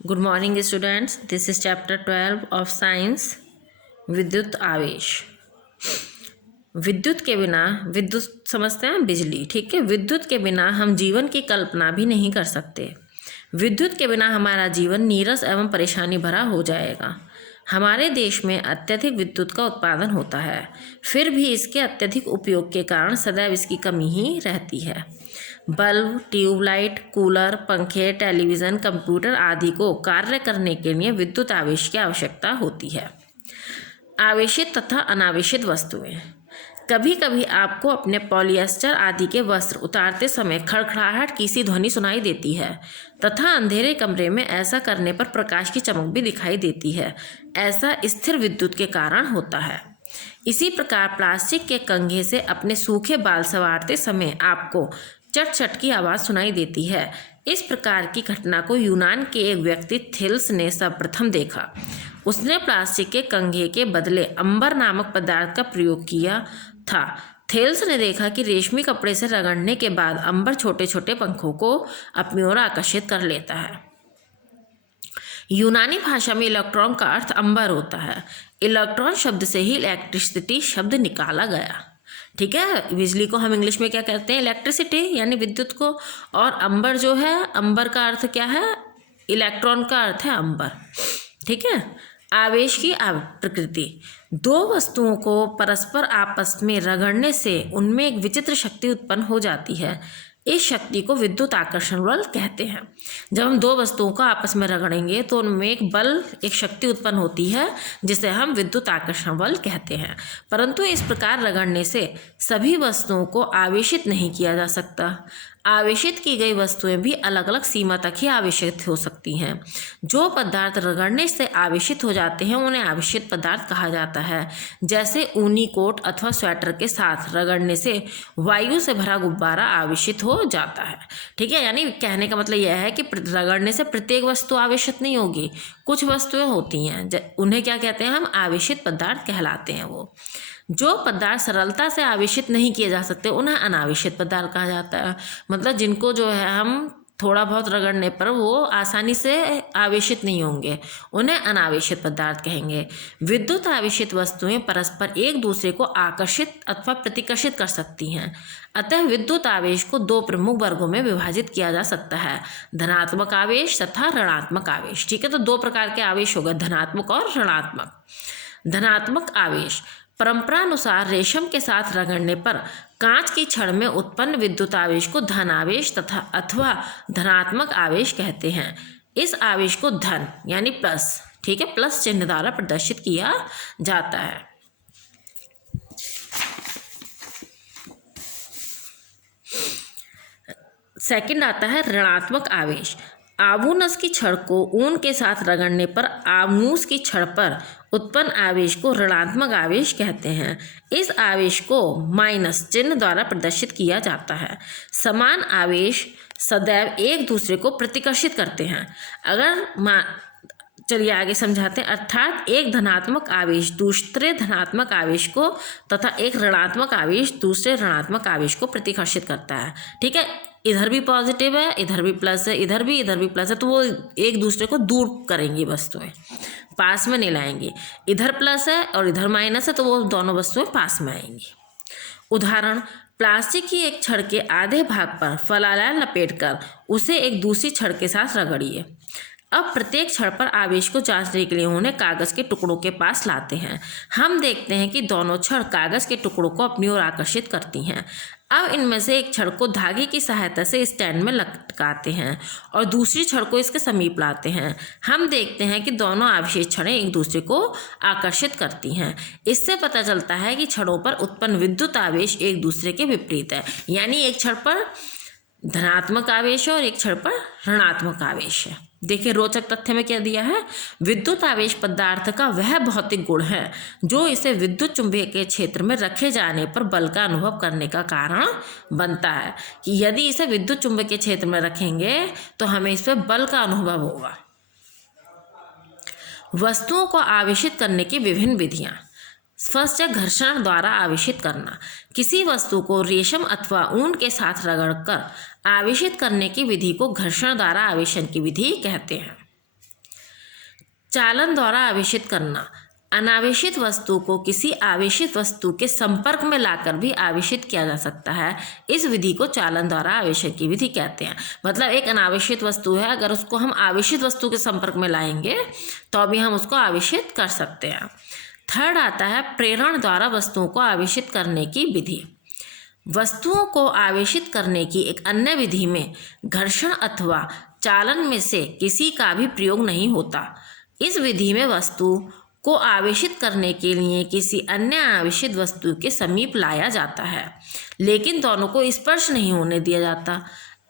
Good morning students. This is chapter 12 of science. विद्युत आवेश। विद्युत के बिना, विद्युत समझते हैं बिजली, ठीक है। विद्युत के बिना हम जीवन की कल्पना भी नहीं कर सकते। विद्युत के बिना हमारा जीवन नीरस एवं परेशानी भरा हो जाएगा। हमारे देश में अत्यधिक विद्युत का उत्पादन होता है, फिर भी इसके अत्यधिक उपयोग के कारण सदैव इसकी कमी ही रहती है। बल्ब, ट्यूबलाइट, कूलर, पंखे, टेलीविज़न, कंप्यूटर आदि को कार्य करने के लिए विद्युत आवेश की आवश्यकता होती है। आवेशित तथा अनावेशित वस्तुएं। कभी कभी आपको अपने पॉलिएस्टर आदि के वस्त्र उतारते समय खड़खड़ाहट की सी ध्वनि सुनाई देती है तथा अंधेरे कमरे में ऐसा करने पर प्रकाश की चमक भी दिखाई देती है। ऐसा स्थिर विद्युत के कारण होता है। इसी प्रकार प्लास्टिक के कंघे से अपने सूखे बाल संवारते समय आपको चट चट की आवाज़ सुनाई देती है। इस प्रकार की घटना को यूनान के एक व्यक्ति थेल्स ने सर्वप्रथम देखा। उसने प्लास्टिक के कंघे के बदले अंबर नामक पदार्थ का प्रयोग किया था। थेल्स ने देखा कि रेशमी कपड़े से रगड़ने के बाद अंबर छोटे छोटे पंखों को अपनी ओर आकर्षित कर लेता है। यूनानी भाषा में इलेक्ट्रॉन का अर्थ अंबर होता है। इलेक्ट्रॉन शब्द से ही इलेक्ट्रिसिटी शब्द निकाला गया, ठीक है। बिजली को हम इंग्लिश में क्या कहते हैं? इलेक्ट्रिसिटी, यानी विद्युत को। और अंबर जो है, अंबर का अर्थ क्या है? इलेक्ट्रॉन का अर्थ है अंबर, ठीक है। आवेश की प्रकृति। दो वस्तुओं को परस्पर आपस में रगड़ने से उनमें एक विचित्र शक्ति उत्पन्न हो जाती है। इस शक्ति को विद्युत आकर्षण बल कहते हैं। जब हम दो वस्तुओं को आपस में रगड़ेंगे तो उनमें एक बल, एक शक्ति उत्पन्न होती है जिसे हम विद्युत आकर्षण बल कहते हैं। परंतु इस प्रकार रगड़ने से सभी वस्तुओं को आवेशित नहीं किया जा सकता। आवेशित की गई वस्तुएं भी अलग अलग सीमा तक ही आवेशित हो सकती हैं। जो पदार्थ रगड़ने से आवेशित हो जाते हैं उन्हें आवेशित पदार्थ कहा जाता है। जैसे ऊनी कोट अथवा स्वेटर के साथ रगड़ने से वायु से भरा गुब्बारा आवेशित हो जाता है, ठीक है। यानी कहने का मतलब यह है कि रगड़ने से प्रत्येक वस्तु आवेशित नहीं होगी, कुछ वस्तुएं होती हैं, उन्हें क्या कहते हैं? हम आवेशित पदार्थ कहलाते हैं। वो जो पदार्थ सरलता से आवेशित नहीं किए जा सकते उन्हें अनावेशित पदार्थ कहा जाता है। मतलब जिनको जो है हम थोड़ा बहुत रगड़ने पर वो आसानी से आवेशित नहीं होंगे, उन्हें अनावेशित पदार्थ कहेंगे। विद्युत आवेशित वस्तुएं परस्पर एक दूसरे को आकर्षित अथवा प्रतिकर्षित कर सकती हैं। अतः विद्युत आवेश को दो प्रमुख वर्गों में विभाजित किया जा सकता है, धनात्मक आवेश तथा ऋणात्मक आवेश, ठीक है। तो दो प्रकार के आवेश हो गए, धनात्मक और ऋणात्मक। धनात्मक आवेश परंपरानुसार रेशम के साथ रगड़ने पर कांच की छड़ में उत्पन्न विद्युत आवेश को धन आवेश तथा अथवा धनात्मक आवेश कहते हैं। इस आवेश को धन यानी प्लस, ठीक है, प्लस चिन्ह द्वारा प्रदर्शित किया जाता है। सेकंड आता है ऋणात्मक आवेश। आबूनस की छड़ को ऊन के साथ रगड़ने पर आबनूस की छड़ पर उत्पन्न आवेश को ऋणात्मक आवेश कहते हैं। इस आवेश को माइनस चिन्ह द्वारा प्रदर्शित किया जाता है। समान आवेश सदैव एक दूसरे को प्रतिकर्षित करते हैं। चलिए आगे समझाते हैं। अर्थात एक धनात्मक आवेश दूसरे धनात्मक आवेश को तथा एक ऋणात्मक आवेश दूसरे ऋणात्मक आवेश को प्रतिकर्षित करता है, ठीक है। इधर भी पॉजिटिव है, इधर भी प्लस है, इधर भी प्लस है, तो वो एक दूसरे को दूर करेंगी, वस्तुएं पास में नहीं लाएंगी। इधर प्लस है और इधर माइनस है तो वो दोनों वस्तुएं पास में आएंगी। उदाहरण, प्लास्टिक की एक छड़ के आधे भाग पर फलालैन लपेटकर उसे एक दूसरी छड़ के साथ रगड़िए। अब प्रत्येक छड़ पर आवेश को जांचने के लिए उन्हें कागज के टुकड़ों के पास लाते हैं। हम देखते हैं कि दोनों छड़ कागज के टुकड़ों को अपनी ओर आकर्षित करती हैं। अब इनमें से एक छड़ को धागे की सहायता से स्टैंड में लटकाते हैं और दूसरी छड़ को इसके समीप लाते हैं। हम देखते हैं कि दोनों आवेशित छड़ें एक दूसरे को आकर्षित करती हैं। इससे पता चलता है कि छड़ों पर उत्पन्न विद्युत आवेश एक दूसरे के विपरीत है, यानी एक छड़ पर धनात्मक आवेश है और एक छड़ पर ऋणात्मक आवेश है। देखिए रोचक तथ्य में क्या दिया है। विद्युत आवेश पदार्थ का वह भौतिक गुण है जो इसे विद्युत चुंबकीय क्षेत्र में रखे जाने पर बल का अनुभव करने का कारण बनता है। कि यदि इसे विद्युत चुंबकीय क्षेत्र में रखेंगे तो हमें इस पर बल का अनुभव होगा। वस्तुओं को आवेशित करने की विभिन्न विधियां। फर्स्ट है घर्षण द्वारा आवेशित करना। किसी वस्तु को रेशम अथवा ऊन के साथ रगड़कर आवेशित करने की विधि को घर्षण द्वारा आवेशन की विधि कहते हैं। चालन द्वारा आवेशित करना, अनावेशित वस्तु को किसी आवेशित वस्तु के संपर्क में लाकर भी आवेशित किया जा सकता है। इस विधि को चालन द्वारा आवेशन की विधि कहते हैं। मतलब एक अनावेशित वस्तु है, अगर उसको हम आवेशित वस्तु के संपर्क में लाएंगे तो अभी हम उसको आवेशित कर सकते हैं। थर्ड आता है प्रेरण द्वारा वस्तुओं को आवेशित करने की विधि। वस्तुओं को आवेशित करने की एक अन्य विधि में घर्षण अथवा चालन में से किसी का भी प्रयोग नहीं होता। इस विधि में वस्तु को आवेशित करने के लिए किसी अन्य आवेशित वस्तु के समीप लाया जाता है, लेकिन दोनों को स्पर्श नहीं होने दिया जाता।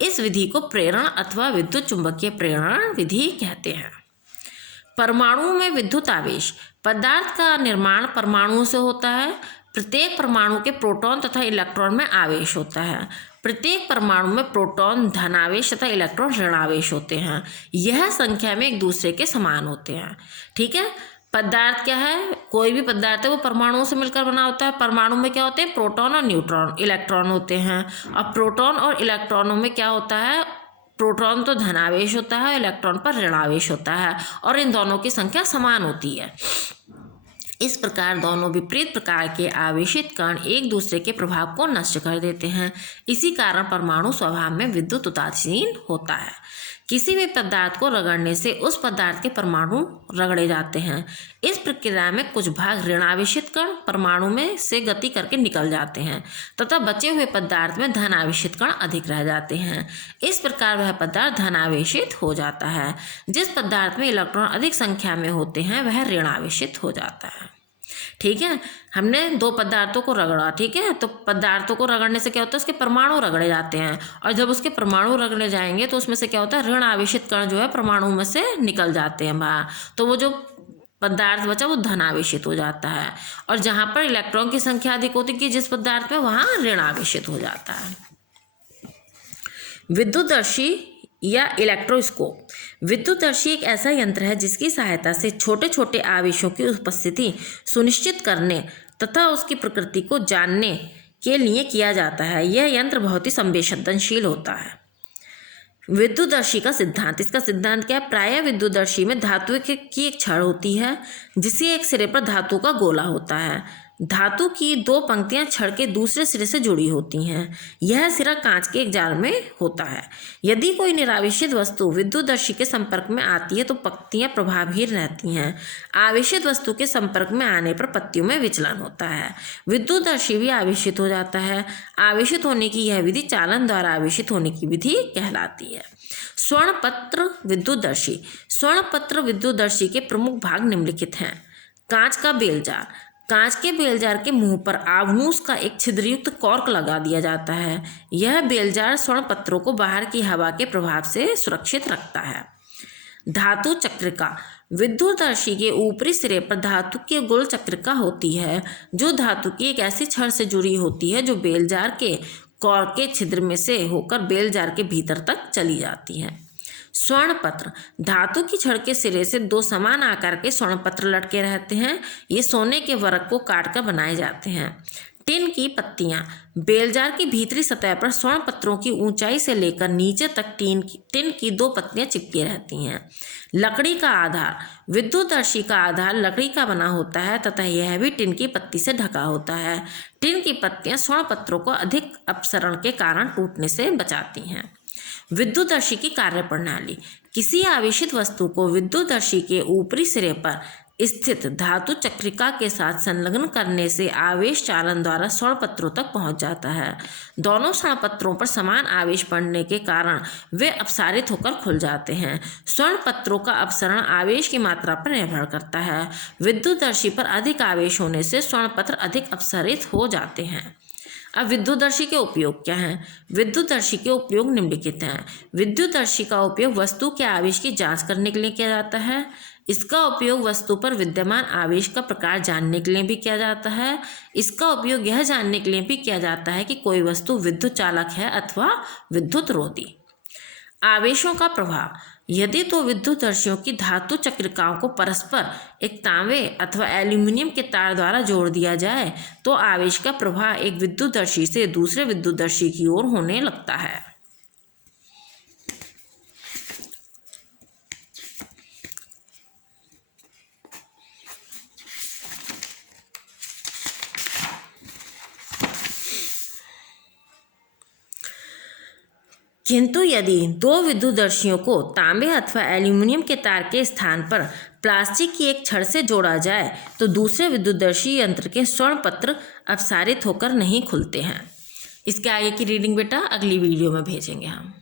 इस विधि को प्रेरण अथवा विद्युत चुंबकीय प्रेरण विधि कहते हैं। परमाणु में विद्युत आवेश। पदार्थ का निर्माण परमाणुओं से होता है। प्रत्येक परमाणु के प्रोटॉन तथा इलेक्ट्रॉन में आवेश होता है। प्रत्येक परमाणु में प्रोटॉन धनावेश तथा इलेक्ट्रॉन ऋणावेश होते हैं। यह संख्या में एक दूसरे के समान होते हैं। ठीक है। पदार्थ क्या है, कोई भी पदार्थ है वो परमाणुओं से मिलकर बना होता है। परमाणु में क्या होते हैं, प्रोटॉन और न्यूट्रॉन, इलेक्ट्रॉन होते हैं। और प्रोटॉन और इलेक्ट्रॉनों में क्या होता है, प्रोटॉन तो धनावेश होता है, इलेक्ट्रॉन पर ऋणावेश होता है, और इन दोनों की संख्या समान होती है। इस प्रकार दोनों विपरीत प्रकार के आवेशित कण एक दूसरे के प्रभाव को नष्ट कर देते हैं। इसी कारण परमाणु स्वभाव में विद्युत उदासीन होता है। किसी भी पदार्थ को रगड़ने से उस पदार्थ के परमाणु रगड़े जाते हैं। इस प्रक्रिया में कुछ भाग ऋणावेशित कण परमाणु में से गति करके निकल जाते हैं तथा बचे हुए पदार्थ में धनावेशित कण अधिक रह जाते हैं। इस प्रकार वह पदार्थ धनावेशित हो जाता है। जिस पदार्थ में इलेक्ट्रॉन अधिक संख्या में होते हैं वह ऋणावेशित हो जाता है। ठीक है। हमने दो पदार्थों को रगड़ा, ठीक है, तो पदार्थों को रगड़ने से क्या होता है, उसके परमाणु रगड़े जाते हैं, और जब उसके परमाणु रगड़े जाएंगे तो उसमें से क्या होता है, ऋण आवेशित कण जो है परमाणु में से निकल जाते हैं बाहर, तो वो जो पदार्थ बचा वो धनावेशित हो जाता है। और जहाँ पर इलेक्ट्रॉन की संख्या अधिक होती है जिस पदार्थ में, वहाँ ऋण आवेशित हो जाता है। विद्युतदर्शी या इलेक्ट्रोस्कोप। विद्युतदर्शी एक ऐसा यंत्र है जिसकी सहायता से छोटे छोटे आवेशों की उपस्थिति सुनिश्चित करने तथा उसकी प्रकृति को जानने के लिए किया जाता है। यह यंत्र बहुत ही संवेदनशील होता है। विद्युतदर्शी का सिद्धांत। इसका सिद्धांत क्या है, प्रायः विद्युतदर्शी में धातु की एक छड़ होती है जिसके एक सिरे पर धातु का गोला होता है। धातु की दो पंक्तियां छड़ के दूसरे सिरे से जुड़ी होती हैं। यह सिरा कांच के एक जाल में होता है। यदि कोई निरावेशित वस्तु विद्युतदर्शी के संपर्क में आती है तो पंक्तियां प्रभावहीन रहती हैं। आवेशित वस्तु के संपर्क में आने पर पत्तियों में विचलन होता है। विद्युतदर्शी भी आवेशित हो जाता है। आवेशित होने की यह विधि चालन द्वारा आवेशित होने की विधि कहलाती है। स्वर्णपत्र विद्युतदर्शी। स्वर्णपत्र विद्युतदर्शी के प्रमुख भाग निम्नलिखित हैं। कांच का बेलजार। कांच के बेलजार के मुंह पर आभूस का एक छिद्रयुक्त कॉर्क लगा दिया जाता है। यह बेलजार स्वर्ण पत्रों को बाहर की हवा के प्रभाव से सुरक्षित रखता है। धातु चक्रिका। विद्युतदर्शी के ऊपरी सिरे पर धातु की गोल चक्रिका होती है जो धातु की एक ऐसी छड़ से जुड़ी होती है जो बेलजार के कॉर्क के छिद्र में से होकर बेलजार के भीतर तक चली जाती है। स्वर्णपत्र। धातु की छड़ के सिरे से दो समान आकार के स्वर्णपत्र लटके रहते हैं। ये सोने के वरक को काटकर बनाए जाते हैं। टिन की पत्तियां। बेलजार की भीतरी सतह पर स्वर्ण पत्रों की ऊंचाई से लेकर नीचे तक टिन की दो पत्तियां चिपकी रहती हैं। लकड़ी का आधार। विद्युतदर्शी का आधार लकड़ी का बना होता है तथा यह भी टिन की पत्ती से ढका होता है। टिन की पत्तियां स्वर्ण पत्रों को अधिक अपसरण के कारण टूटने से बचाती हैं। विद्युतदर्शी की कार्यप्रणाली। किसी आवेशित वस्तु को विद्युतदर्शी के ऊपरी सिरे पर स्थित धातु चक्रिका के साथ संलग्न करने से आवेश चालन द्वारा स्वर्णपत्रों तक पहुंच जाता है। दोनों स्वर्णपत्रों पर समान आवेश पड़ने के कारण वे अपसारित होकर खुल जाते हैं। स्वर्णपत्रों का अपसरण आवेश की मात्रा पर निर्भर करता है। विद्युतदर्शी पर अधिक आवेश होने से स्वर्णपत्र अधिक अपसारित हो जाते हैं। अब विद्युतदर्शी के उपयोग क्या हैं? विद्युतदर्शी के उपयोग निम्नलिखित हैं। विद्युतदर्शी का उपयोग वस्तु के आवेश की जांच करने के लिए किया जाता है। इसका उपयोग वस्तु पर विद्यमान आवेश का प्रकार जानने के लिए भी किया जाता है। इसका उपयोग यह जानने के लिए भी किया जाता है कि कोई वस्तु विद्युत चालक है अथवा विद्युत रोधी। आवेशों का प्रभाव। यदि तो विद्युतदर्शियों की धातु चक्रिकाओं को परस्पर एक तांबे अथवा एल्यूमिनियम के तार द्वारा जोड़ दिया जाए तो आवेश का प्रवाह एक विद्युतदर्शी से दूसरे विद्युतदर्शी की ओर होने लगता है। किंतु यदि दो विद्युतदर्शियों को तांबे अथवा एल्यूमिनियम के तार के स्थान पर प्लास्टिक की एक छड़ से जोड़ा जाए तो दूसरे विद्युतदर्शी यंत्र के स्वर्ण पत्र अपसारित होकर नहीं खुलते हैं। इसके आगे की रीडिंग बेटा अगली वीडियो में भेजेंगे हम।